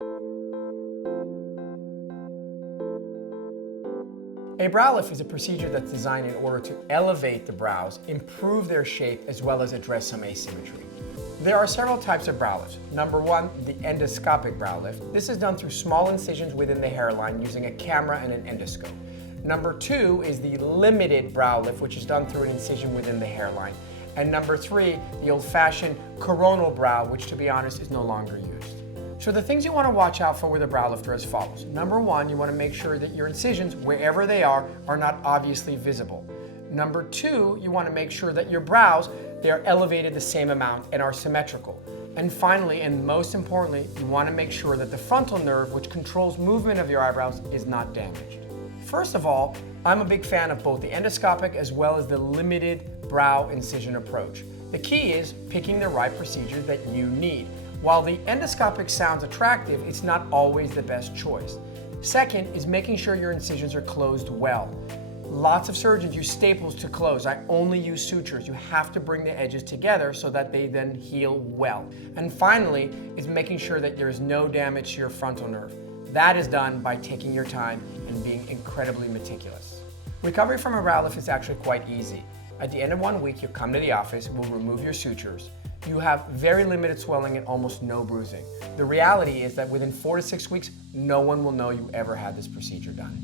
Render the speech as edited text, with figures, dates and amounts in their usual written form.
A brow lift is a procedure that's designed in order to elevate the brows, improve their shape, as well as address some asymmetry. There are several types of brow lifts. Number one, the endoscopic brow lift. This is done through small incisions within the hairline using a camera and an endoscope. Number two is the limited brow lift, which is done through an incision within the hairline. And number three, the old-fashioned coronal brow, which to be honest is no longer used. So the things you want to watch out for with a brow lift are as follows. Number one, you want to make sure that your incisions, wherever they are not obviously visible. Number two, you want to make sure that your brows, they are elevated the same amount and are symmetrical. And finally, and most importantly, you want to make sure that the frontal nerve, which controls movement of your eyebrows, is not damaged. First of all, I'm a big fan of both the endoscopic as well as the limited brow incision approach. The key is picking the right procedure that you need. While the endoscopic sounds attractive, it's not always the best choice. Second is making sure your incisions are closed well. Lots of surgeons use staples to close. I only use sutures. You have to bring the edges together so that they then heal well. And finally is making sure that there is no damage to your frontal nerve. That is done by taking your time and being incredibly meticulous. Recovery from a brow lift is actually quite easy. At the end of 1 week, you come to the office, we'll remove your sutures. You have very limited swelling and almost no bruising. The reality is that within 4 to 6 weeks, no one will know you ever had this procedure done.